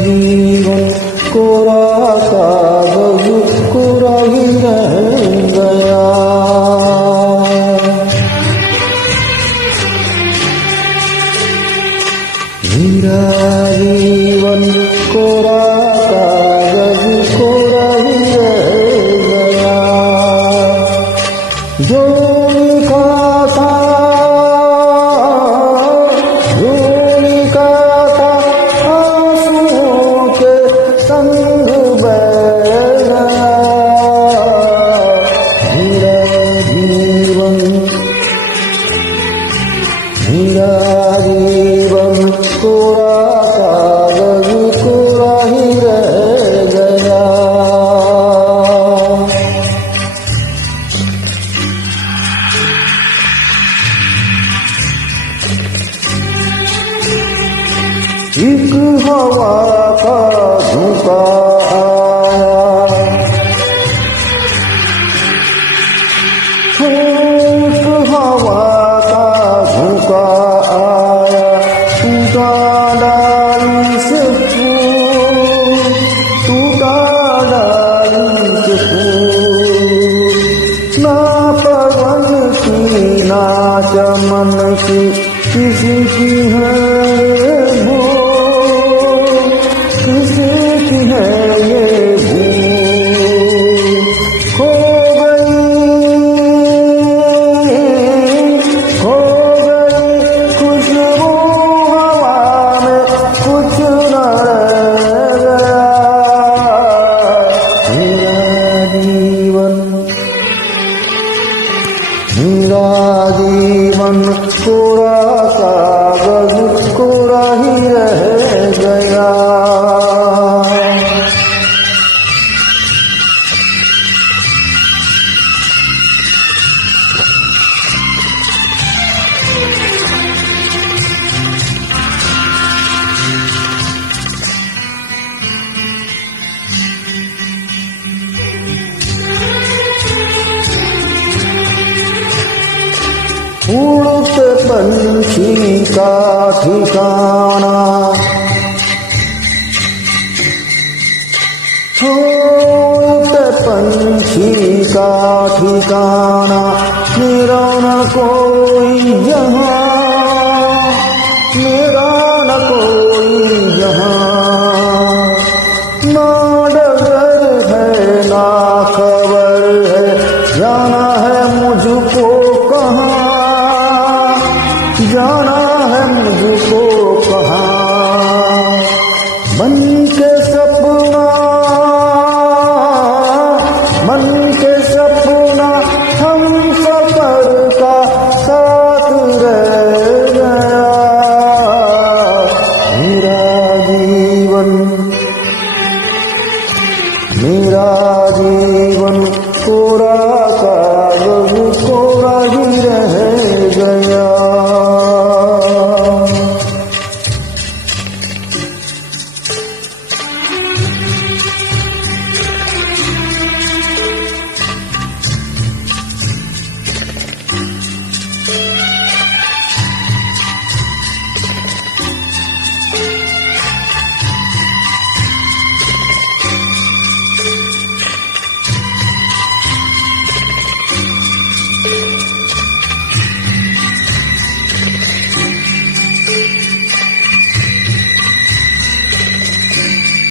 जीवन कोरा कागज कोरा ही रह गया। मेरा जीवन कोरा कागज कोरा ही रह गया। जो लिखा था आंसुओं के संग बह गया। मेरा जीवन कोरा कागज कोरा ही रह गया। एक हवा का झोंका आया, एक हवा का झोंका आया, टूटा डाली से फूल, टूटा डाली से फूल। ना पवन की ना चमन की किसी की है भूल, किसी की है ये भूल। खो गई खुशबू हवा में कुछ न रह गया। मेरा जीवन कोरा कागज कोरा ही रह गया। उड़ते पंछी का ठिकाना, उड़ते पंछी का ठिकाना, मेरा न कोई जहां, मेरा न कोई जहां। ना डगर है ना खबर है, जाना है मुझको कहाँ, जाना है मुझको कहाँ। मन के सपना, मन के सपना हम सफर का साथ रह गया। मेरा जीवन कोरा